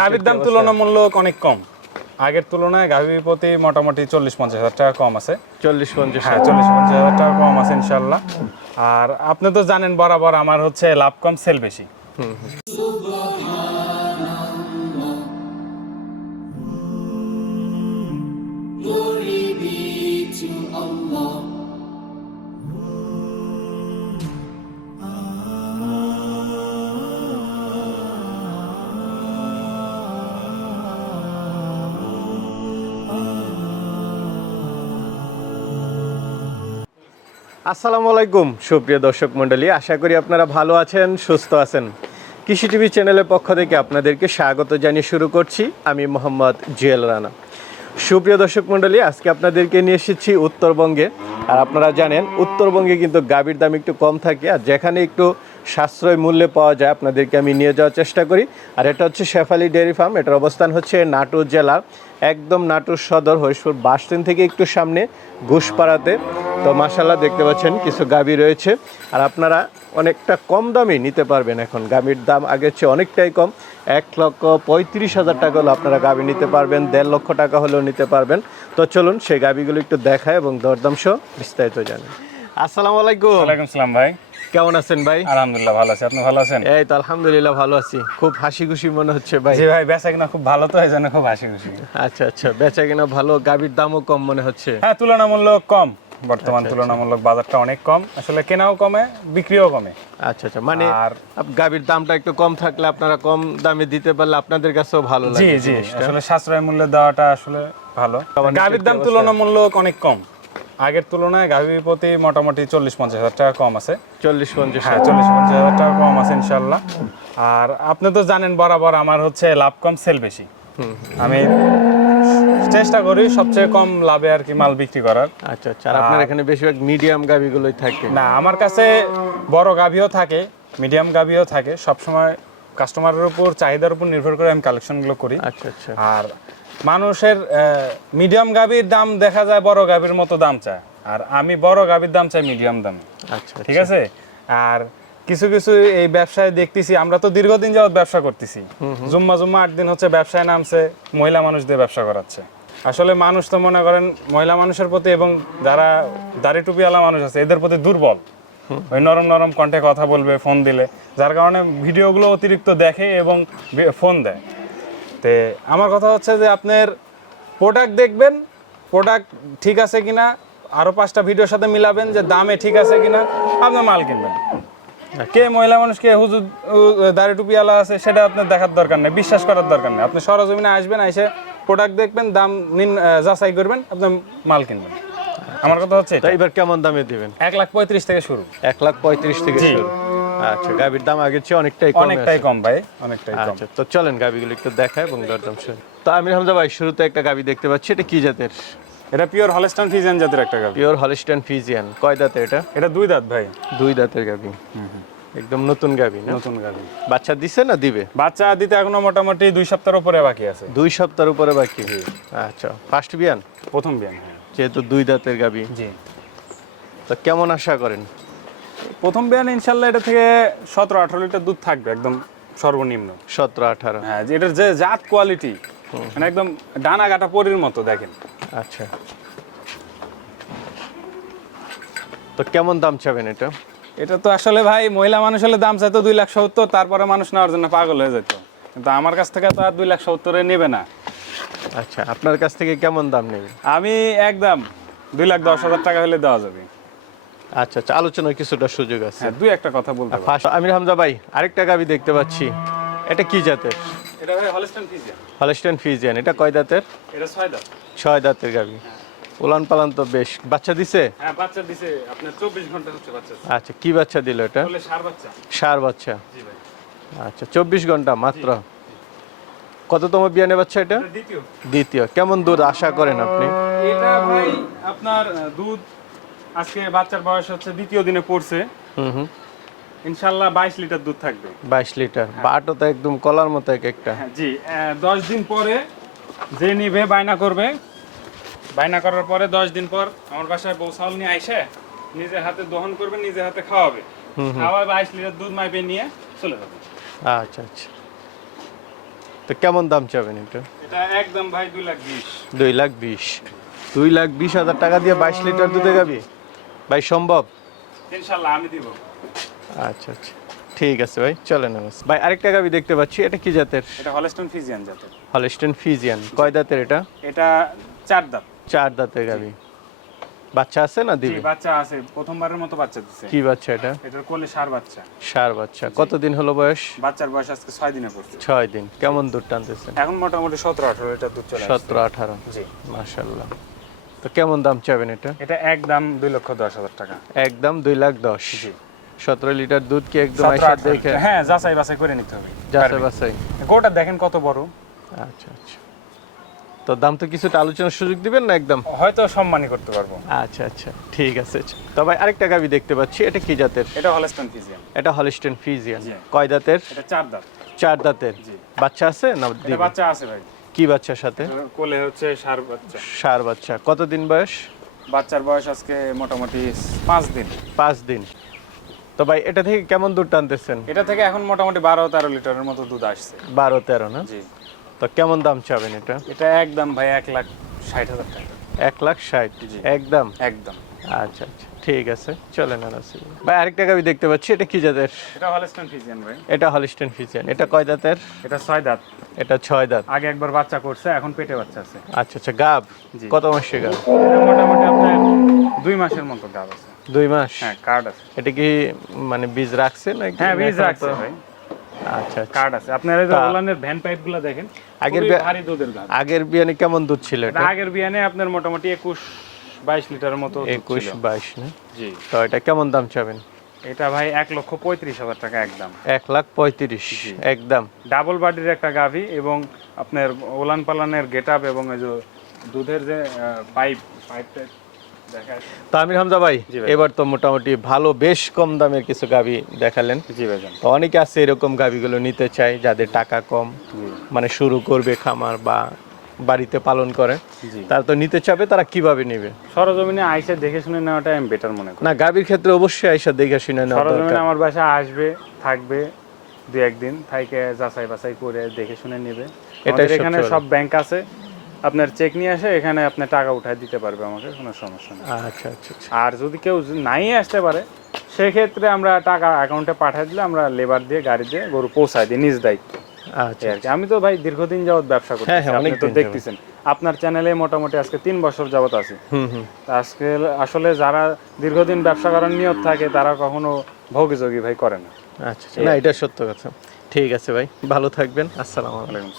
গাভীর দাম তুলনামূলক অনেক কম। আগের তুলনায় গাভীর প্রতি মোটামুটি চল্লিশ পঞ্চাশ হাজার টাকা কম আছে। চল্লিশ পঞ্চাশ। হ্যাঁ চল্লিশ পঞ্চাশ হাজার টাকা কম আছে ইনশাল্লাহ। আর আপনি তো জানেন বরাবর আমার হচ্ছে লাভ কম সেল বেশি। আসসালামু আলাইকুম, সুপ্রিয় দর্শক মণ্ডলী। আশা করি আপনারা ভালো আছেন, সুস্থ আছেন। কৃষি টিভি চ্যানেলের পক্ষ থেকে আপনাদেরকে স্বাগত জানিয়ে শুরু করছি। আমি মোহাম্মদ জুয়েল রানা। সুপ্রিয় দর্শক মণ্ডলী, আজকে আপনাদেরকে নিয়ে এসেছি উত্তরবঙ্গে। আর আপনারা জানেন, উত্তরবঙ্গে কিন্তু গাভীর দাম একটু কম থাকে। আর যেখানে একটু সাশ্রয় মূল্যে পাওয়া যায়, আপনাদেরকে আমি নিয়ে যাওয়ার চেষ্টা করি। আর এটা হচ্ছে শেফালি ডেয়ারি ফার্ম। এটার অবস্থান হচ্ছে নাটোর জেলার, একদম নাটোর সদর হরিশপুর বাস স্ট্যান্ড থেকে একটু সামনে ঘুষপাড়াতে। তো মাসাল্লাহ দেখতে পাচ্ছেন কিছু গাবি রয়েছে। আর আপনারা অনেকটা কম দামে নিতে পারবেন এখন। গাবির দাম আগের চেয়ে অনেকটাই কম। এক লক্ষ পঁয়ত্রিশ হাজার টাকা হলো আপনারা গাবি নিতে পারবেন, দেড় লক্ষ টাকা হলেও নিতে পারবেন। তো চলুন সেই গাবিগুলো একটু দেখায় এবং দরদাম সহ বিস্তারিত জানেন আসসালামু আলাইকুম। ওয়ালাইকুম সালাম ভাই। কেমন আছেন ভাই? আলহামদুলিল্লাহ ভালো আছি। আপনি ভালো আছেন? এই তো আলহামদুলিল্লাহ ভালো আছি। খুব হাসি খুশি মনে হচ্ছে ভাই। জি ভাই বেচা কিনা খুব ভালো তো এই জন্য খুব হাসি খুশি আচ্ছা আচ্ছা বেচা কিনা ভালো গাভীর দামও কম মনে হচ্ছে। হ্যাঁ তুলনামূলক কম। বর্তমান তুলনামূলক বাজারটা অনেক কম। আসলে কেনাও কমে বিক্রিও কমে। আচ্ছা আচ্ছা মানে আর গাভীর দামটা একটু কম থাকলে আপনারা কম দামে দিতে পারলে আপনাদের কাছেও ভালো জি লাগে জি আসলে সাশ্রয় মূল্যে দেওয়াটা আসলে ভালো। গাভীর দাম তুলনামূলক অনেক কম। আগের তুলনায় গাভীর প্রতি মোটামুটি চল্লিশ পঞ্চাশ হাজার টাকা কম আছে। চল্লিশ পঞ্চাশ হ্যাঁ চল্লিশ পঞ্চাশ হাজার টাকা কম আছে ইনশাল্লাহ আর আপনি তো জানেন বরাবর আমার হচ্ছে লাভ কম সেল বেশি। আমি চেষ্টা করি সবচেয়ে কম লাভে আর কি মাল বিক্রি করার। আচ্ছা আচ্ছা। আর আপনার এখানে বেশিরভাগ মিডিয়াম গাভীগুলোই থাকে। না আমার কাছে বড় গাভিও থাকে মিডিয়াম গাভিও থাকে। সবসময় কাস্টমারের উপর চাহিদার উপর নির্ভর করে আমি কালেকশনগুলো করি। আচ্ছা আচ্ছা। আর মানুষের মিডিয়াম গাভির দাম দেখা যায় বড় গাভির মতো দাম চায়। আর আমি বড় গাভির দাম চাই মিডিয়াম দামে। আচ্ছা ঠিক আছে? আর কিছু কিছু এই ব্যবসায় দেখতেছি আমরা তো দীর্ঘদিন যাবত ব্যবসা করতেছি। জুম্মা জুম্মা আট দিন হচ্ছে ব্যবসায় নামছে মহিলা মানুষ দিয়ে ব্যবসা করাচ্ছে। আসলে মানুষ তো মনে করেন মহিলা মানুষের প্রতি এবং যারা দাড়ি টুপিওয়ালা মানুষ আছে এদের প্রতি দুর্বল। ওই নরম নরম কণ্ঠে কথা বলবে ফোন দিলে। যার কারণে ভিডিওগুলো অতিরিক্ত দেখে এবং ফোন দেয়। তে আমার কথা হচ্ছে যে আপনার প্রোডাক্ট দেখবেন প্রোডাক্ট ঠিক আছে কিনা আরও পাঁচটা ভিডিওর সাথে মিলাবেন যে দামে ঠিক আছে কিনা আপনার মাল কিনবেন। কে মহিলা মানুষ কে হুজুর দাড়ি টুপিওয়ালা আছে সেটা আপনার দেখার দরকার নেই বিশ্বাস করার দরকার নেই। আপনি সরজমিনে আসবেন এসে প্রোডাক্ট দেখবেন দাম নিন যাচাই করবেন আপনার মাল কিনবেন। আমার কথা হচ্ছে তো এবার কেমন দামে দিবেন? এক লাখ পঁয়ত্রিশ থেকে শুরু। এক লাখ পঁয়ত্রিশ থেকে শুরু। আচ্ছা গাভীর দাম আগের চেয়ে অনেকটাই কম অনেকটাই কম ভাই অনেকটাই কম। আচ্ছা তো চলেন গাভীগুলো একটু দেখায় এবং দরদাম শুনি। তো আমির হামজা ভাই শুরুতে একটা গাভী দেখতে পাচ্ছি এটা কি জাতের? এটা পিওর হলস্টান ফিজিয়ান জাতের একটা গাভি পিওর হলিস্টান ফিজিয়ান কয় দাঁতের এটা? এটা দুই দাঁত ভাই। দুই দাঁতের গাভী একদম নতুন গাভী না? নতুন গাভি বাচ্চা দিছে না দিবে? বাচ্চা দিতে এখনও মোটামুটি দুই সপ্তাহের উপরে বাকি আছে। দুই সপ্তাহের উপরে বাকি। আচ্ছা ফার্স্ট বিয়ান প্রথম বিয়ান হ্যাঁ। যেহেতু দুই দাঁতের গাবি। জি। তো কেমন আশা করেন? প্রথম বিয়ান ইনশাল্লাহ এটা থেকে সতেরো আঠারো লিটার দুধ থাকবে একদম সর্বনিম্ন। সতেরো আঠারো। হ্যাঁ এটার যে জাত কোয়ালিটি মানে একদম ডানা কাটা পরির মতো দেখেন। আচ্ছা। তো কেমন দাম চাবেন এটা? এটা তো আসলে ভাই মহিলা মানুষ হলে দাম চাইতো দুই লাখ সত্তর তারপরে মানুষ নেওয়ার জন্য পাগল হয়ে যেত। কিন্তু আমার কাছ থেকে তো আর দুই লাখ সত্তরে নেবে না। আচ্ছা আপনার কাছ থেকে কেমন দাম নেবেন আমি একদম দুই লাখ দশ হাজার টাকা হলে দেওয়া যাবে। আচ্ছা আচ্ছা আলোচনার কিছুটা সুযোগ আছে। হ্যাঁ দুই একটা কথা বলতে ফার্স্ট আমির হামজা ভাই আরেকটা গাবি দেখতে পাচ্ছি। এটা কি জাতের? এটা ভাই হলস্টাইন ফিজিয়ান হলস্টেন ফিজিয়ান এটা কয় দাঁতের? এটা ছয় দাঁত। ছয় দাঁতের গাবি। উলান পালান তো বেশ। বাচ্চা দিছে? হ্যাঁ বাচ্চা দিছে। আপনার চব্বিশ ঘণ্টা হচ্ছে বাচ্চা আচ্ছা কি বাচ্চা দিল এটা? বলে সার বাচ্চা। সার বাচ্চা। জি ভাই। আচ্ছা চব্বিশ ঘণ্টা মাত্র? কততম বিয়ানে বাচ্চা এটা? দ্বিতীয়। দ্বিতীয়। কেমন দুধ আশা করেন আপনি? এটা ভাই আপনার দুধ আজকে বাচ্চার বয়স হচ্ছে দ্বিতীয় দিনে পড়ছে। হুম হুম। ইনশাল্লাহ বাইশ লিটার দুধ থাকবে। বাইশ লিটার। বাটো তো একদম কলার মতো এক একটা। হ্যাঁ, জি। আহ, দশ দিন পরে যে নিবে বায়না করবে। বায়না করার পরে দশ দিন পর আমার বাসায় বউ চাউল নিয়ে আইসে নিজের হাতে দহন করবে নিজের হাতে খাওয়াবে। খাওয়ায় বাইশ লিটার দুধ মাইপে নিয়ে চলে যাবে। আচ্ছা আচ্ছা। তো কেমন দাম চাবেন এটা? এটা একদম ভাই দুই লাখ বিশ। দুই লাখ বিশ। দুই লাখ বিশ হাজার টাকা দিয়ে বাইশ লিটার দুধে গাবি ভাই সম্ভব? ইনশাল্লাহ আমি দিব। আচ্ছা আচ্ছা। ঠিক আছে ভাই চলেন আমার ভাই আরেকটা গাবি দেখতে পাচ্ছি এটা কি জাতের? এটা হলস্টন ফিজিয়ান জাতের। হলস্টেন ফিজিয়ান কয় দাঁতের এটা? এটা চার দাঁত। চার দাঁতের গাবি। বাচ্চা আছে না দিবে? বাচ্চা আছে। প্রথমবারের মতো বাচ্চা দিচ্ছে কি বাচ্চা এটা? এটার কোলে সার বাচ্চা। সার বাচ্চা। কতদিন হলো বয়স? বাচ্চার বয়স আজকে ছয় দিনে পড়ছে। ছয় দিন। কেমন দুধ টানতেছেন? এখন মোটামুটি সতেরো আঠারো লিটার দুধ চলে আসছে। সতেরো আঠারো। জি। মাশাল্লাহ তো কেমন দাম চাবেন এটা? এটা একদম দুই লক্ষ দশ হাজার টাকা। একদম দুই লাখ দশ। জি। সতেরো লিটার দুধ কি একদম 17, আইসা দেখে? হ্যাঁ যাচাই বাছাই করে নিতে হবে। যাচাই বাছাই গোটা দেখেন কত বড়। আচ্ছা আচ্ছা। তো দাম তো কিছুটা আলোচনার সুযোগ দিবেন না একদম? হয়তো সম্মানই করতে পারব। আচ্ছা আচ্ছা ঠিক আছে। তবে আরেকটা গাবি দেখতে পাচ্ছি এটা কি জাতের? এটা হলস্টন ফিজিয়ান এটা হলিস্টেন ফিজিয়ান কয় দাঁতের? এটা চার দাঁত। চার দাঁতের। জি। বাচ্চা আছে না বাচ্চা আছে ভাই। কি বাচ্চার সাথে? কোলে হচ্ছে সার বাচ্চা। সার বাচ্চা। কতদিন বয়স? বাচ্চার বয়স আজকে মোটামুটি পাঁচ দিন। পাঁচ দিন। তো ভাই এটা থেকে কেমন দুধ টানতেছেন? এটা থেকে এখন মোটামুটি বারো তেরো লিটারের মতো দুধ আসছে। বারো তেরো না? জি। তো কেমন দাম চাবেন এটা? এটা একদম ভাই এক লাখ ষাট হাজার টাকা। এক লাখ ষাট। একদম? একদম। আচ্ছা আচ্ছা ঠিক আছে চলেন আনাসি ভাই আরেকটা গাবি দেখতে পাচ্ছি এটা কি জাতের? এটা হলস্টন ফিজিয়ান ভাই। এটা হলিস্টেন ফিজিয়ান এটা কয় দাঁতের এটা ছয় দাঁত। এটা ছয় দাঁত। আগে একবার বাচ্চা করছে এখন পেটে বাচ্চা আছে। আচ্ছা আচ্ছা গাব? কত মাসে গাব? মোটামুটি আপনার দুই মাসের মতো গাব আছে। দুই মাস? হ্যাঁ কার্ড আছে। এটা কি মানে বীজ রাখছে নাকি? হ্যাঁ বীজ রাখছে ভাই। আচ্ছা আচ্ছা। কার্ড আছে। আপনার এই যে ওলানের ভ্যান পাইপগুলো দেখেন আগের ভারী দুধের গাব আগের বিয়ানে কেমন দুধ ছিল এটা আগের বিয়ানে আপনার মোটামুটি একুশ বাইশ লিটারের মতো দুধ একুশ ছিল। বাইশ না? জি। তো এটা কেমন দাম চাবেন? এটা ভাই এক লক্ষ পঁয়ত্রিশ হাজার টাকা একদম। এক লাখ পঁয়ত্রিশ একদম। ডাবল বাডির একটা গাভি এবং আপনার ওলান পালানের গেট আপ এবং এই যে দুধের যে পাইপ পাইপটা দেখা তো আমির হামজা ভাই এবার তো মোটামুটি ভালো বেশ কম দামের কিছু গাবি দেখালেন। তো অনেকে আছে এরকম গাবিগুলো নিতে চায় যাদের টাকা কম মানে শুরু করবে খামার বা বাড়িতে পালন করে। তারা তো নিতে চাবে তারা কীভাবে নেবে? সরজমিনে আইসে দেখে শুনে নেওয়াটা আমি বেটার মনে করি। না গাবির ক্ষেত্রে অবশ্যই আইসা দেখে শুনে নেওয়া সরজমিনে আমার বাসা আসবে থাকবে দু একদিন থাইকে যাচাই বাছাই করে দেখে শুনে নেবে। আমাদের এখানে সব ব্যাংক আছে। আপনার চেক নিয়ে আসে এখানে আপনি টাকা উঠায় দিতে পারবে আমাকে কোনো সমস্যা নেই। আচ্ছা আচ্ছা আচ্ছা। আর যদি কেউ নাই আসতে পারে সেক্ষেত্রে আমরা টাকা অ্যাকাউন্টে পাঠিয়ে দিলে আমরা লেবার দিয়ে গাড়ি দিয়ে গরু পৌঁছায় দিই নিজ দায়িত্ব। আচ্ছা। আমি তো ভাই দীর্ঘদিন যাবত ব্যবসা করতেছি হ্যাঁ, আপনি তো দেখতেছেন। আপনার চ্যানেলে মোটামুটি আজকে তিন বছর যাবত আছি। হুম হুম। আজকে আসলে যারা দীর্ঘদিন ব্যবসা করার নিয়ত থাকে তারা কখনো ভোগযোগী ভাই করে না। আচ্ছা আচ্ছা। না এটা সত্য কথা। ঠিক আছে ভাই ভালো থাকবেন। আসসালামু আলাইকুম।